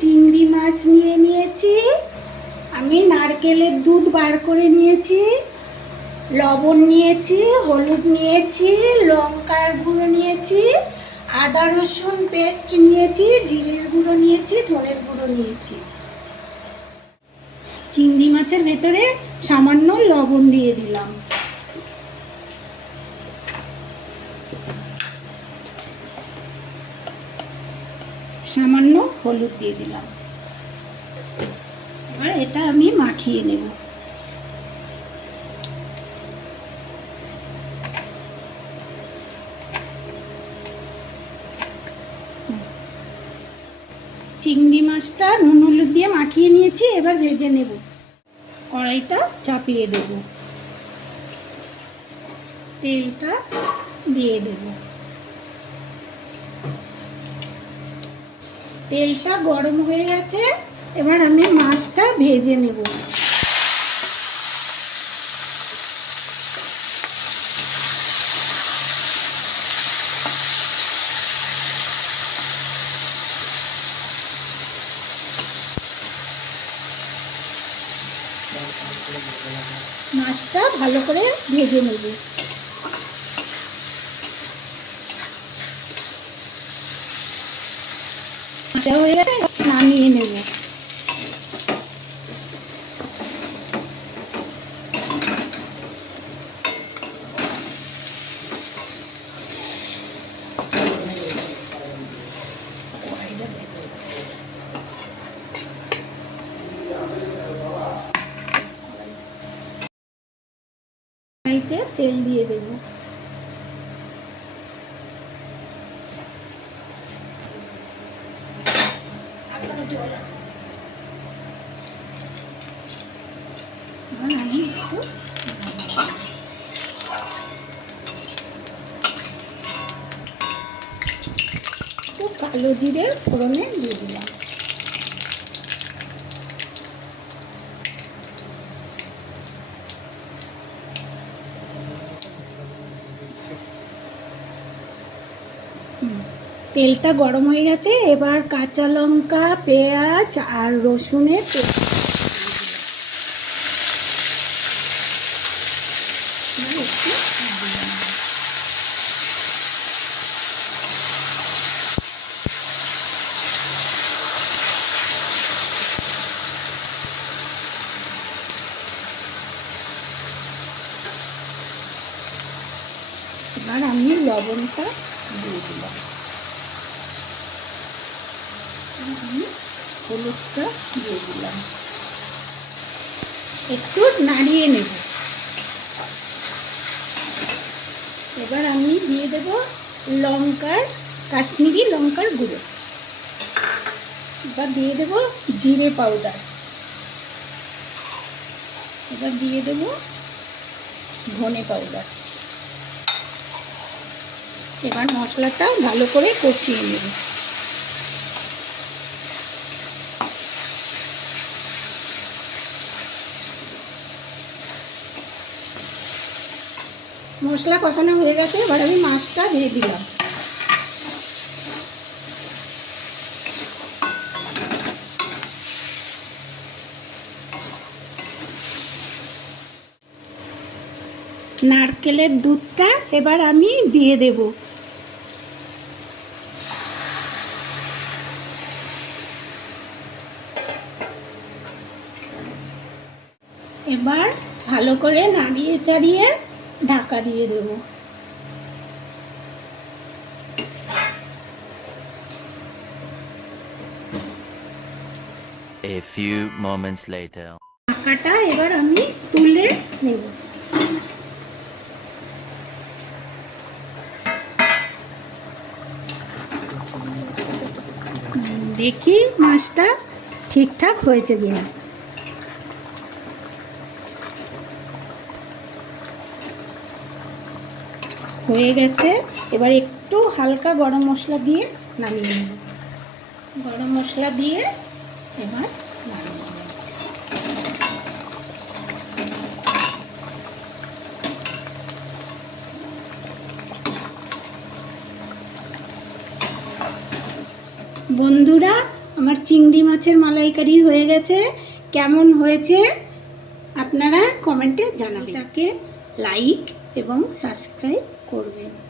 চিংড়ি মাছ নিয়ে নিয়েছি, আমি নারকেলের দুধ বার করে নিয়েছি, লবণ নিয়েছি, হলুদ নিয়েছি, লঙ্কার গুঁড়ো নিয়েছি, আদা রসুন পেস্ট নিয়েছি, জিরের গুঁড়ো নিয়েছি, ধনের গুঁড়ো নিয়েছি। চিংড়ি মাছের ভেতরে সামান্য লবণ দিয়ে দিলাম। সামান্য হলুদ দিয়ে দিলাম। এবার এটা আমি মাখিয়ে নেব। চিংড়ি মাছটা নুন হলুদ দিয়ে মাখিয়ে নিয়েছি, এবার ভেজে নেব। কড়াইটা চাপিয়ে দেব, তেলটা দিয়ে দেব। তেলটা গরম হয়ে গেছে, এবার আমি মাছটা ভেজে নেব। মাছটা ভালো করে ভেজে নেব। মাছটা হয়ে গেছে, নামিয়ে নেব। কড়াইতে তেল দিয়ে দেব। একটু কালো জিরে ফোড়নে দিয়ে দিলাম। তেলটা গরম হয়ে গেছে, এবার কাঁচা লঙ্কা, পেঁয়াজ আর রসুনের পেস্ট এবার আমি লবণটা দিয়ে দিলাম, আমি হলুদটা দিয়ে দিলাম, একটু নাড়িয়ে নেব। এবার আমি দিয়ে দেব কাশ্মীরি লঙ্কার গুঁড়ো। এবার দিয়ে দেব জিরে পাউডার। এবার দিয়ে দেব ধনে পাউডার। এবার মশলাটা ভালো করে কষিয়ে নেব। মশলা কষানো হয়ে গেছে, এবার আমি মাছটা দিয়ে দিলাম। নারকেলের দুধটা এবার আমি দিয়ে দেব। এবার ভালো করে নাড়িয়ে চাড়িয়ে ঢাকা দিয়ে দেব। A few moments later. ঢাকাটা এবার আমি তুলে নেব। দেখি মাছটা ঠিকঠাক হয়েছে কিনা। হয়ে গেছে, এবার একটু হালকা গরম মশলা দিয়ে নামিয়ে নেব। গরম মশলা দিয়ে এবার নামিয়ে নেব। বন্ধুরা, আমার চিংড়ি মাছের মালাইকারি হয়ে গেছে। কেমন হয়েছে আপনারা কমেন্টে জানাবেন। এটাকে লাইক এবং সাবস্ক্রাইব করবেন।